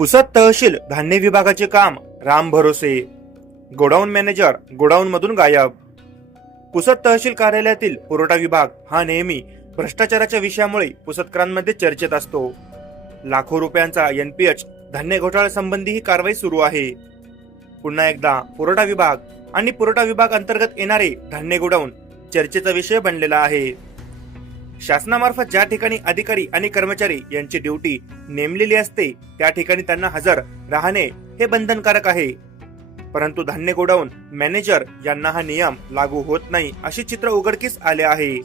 पुसद तहसील धान्य विभागाचे काम राम भरोसे. गोडाऊन मॅनेजर गोडाऊन मधून गायब. पुसद तहसील कार्यालयातील पुरवठा विभाग हा नेहमी भ्रष्टाचाराच्या विषयामुळे पुसदकरांमध्ये चर्चेत असतो. लाखो रुपयांचा एनपीएच धान्य घोटाळ्यासंबंधी ही कारवाई सुरू आहे. पुन्हा एकदा पुरवठा विभाग आणि पुरवठा विभाग अंतर्गत येणारे धान्य गोडाऊन चर्चेचा विषय बनलेला आहे. शासनामार्फत ज्या ठिकाणी अधिकारी आणि कर्मचारी यांची ड्युटी नेमलेली असते त्या ठिकाणी त्यांना हजर राहणे हे बंधनकारक आहे. परंतु धान्य गोडाऊन मॅनेजर यांना हा नियम लागू होत नाही असे चित्र उघडकीस आले आहे.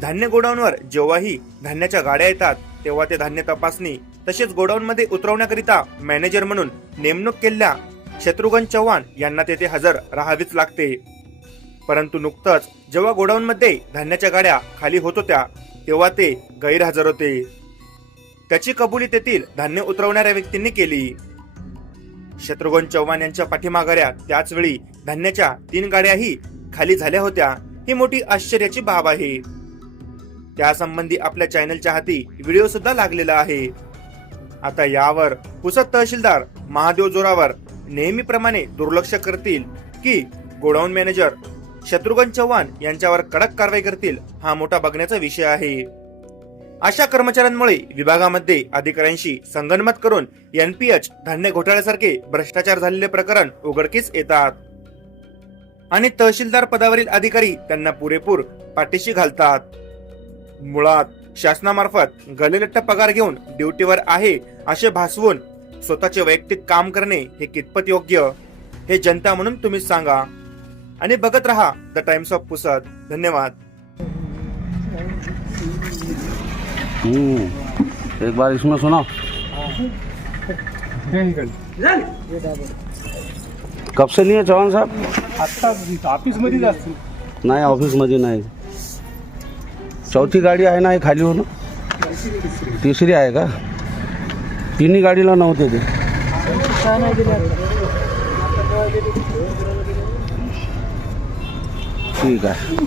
धान्य गोडाऊनवर जेव्हाही धान्याच्या गाड्या येतात तेव्हा ते धान्य तपासणी तसेच गोडाऊनमध्ये उतरवण्याकरिता मॅनेजर म्हणून नेमणूक केलेल्या शत्रुघ्न चव्हाण यांना तेथे हजर राहावीच लागते. परंतु नुकतंच जेव्हा गोडाऊनमध्ये धान्याच्या गाड्या खाली होत होत्या तेव्हा ते गैरहजर होते. त्याची कबुली तेथील धान्य उतरवणाऱ्या व्यक्तींनी केली. शत्रुघ्न चव्हाण यांच्या पाठीमागाऱ्या त्याचवेळी धान्याच्या तीन गाड्याही खाली झाल्या होत्या. ही मोठी आश्चर्याची बाब आहे. त्यासंबंधी आपल्या चॅनलच्या हाती व्हिडिओ सुद्धा लागलेला आहे. आता यावर पुसद तहसीलदार महादेव जोरावर नेहमीप्रमाणे दुर्लक्ष करतील की गोडाऊन मॅनेजर शत्रुघ्न चव्हाण यांच्यावर कडक कारवाई करतील हा मोठा बघण्याचा विषय आहे. अशा कर्मचाऱ्यांमुळे विभागामध्ये अधिकाऱ्यांशी संगनमत करून एनपीएच धान्य घोटाळ्यासारखे भ्रष्टाचार झालेले प्रकरण उघडकीस येतात. आणि तहसीलदार पदावरील अधिकारी त्यांना पुरेपूर पाठीशी घालतात. मुळात शासनामार्फत गलेलट्ट पगार घेऊन ड्युटीवर आहे असे भासवून स्वतःचे वैयक्तिक काम करणे हे कितपत योग्य? हे जनता म्हणून तुम्हीच सांगा. आणि बघत रहा द टाइम्स ऑफ पुसद. धन्यवाद. एक बार इसमें सुना कब से लिए चौहान साहब? आत्ता ऑफिसमध्ये असतील नाही। ऑफिसमध्ये नाही चौथी गाडी आहे ना हे खाली होऊन तिसरी आहे का? तिन्ही गाडीला नव्हते ते ठीक आहे